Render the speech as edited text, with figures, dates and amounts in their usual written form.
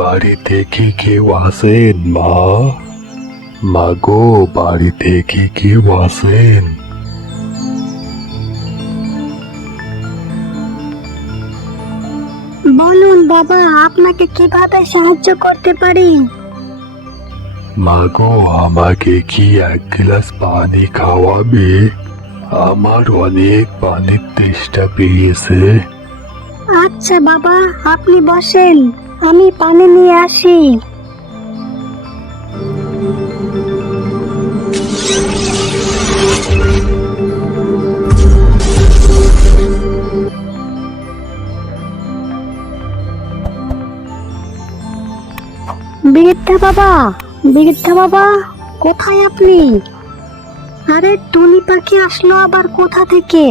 বাড়িতে কি কেউ আছেন মা? মাগো, বাড়িতে কি কেউ আছেন? বলুন বাবা, আপনাকে কিভাবে সাহায্য করতে পারি? মাগো, আমাকে কি এক গ্লাস পানি খাওয়াবে? আমার অনেক পানির তেষ্টা পেয়েছে। আচ্ছা বাবা, আপনি বসেন, আমি পানি নিয়ে আসি। বৃদ্ধা বাবা, কোথায় আপনি? আরে টুনি পাখি আসলো আবার কোথা থেকে?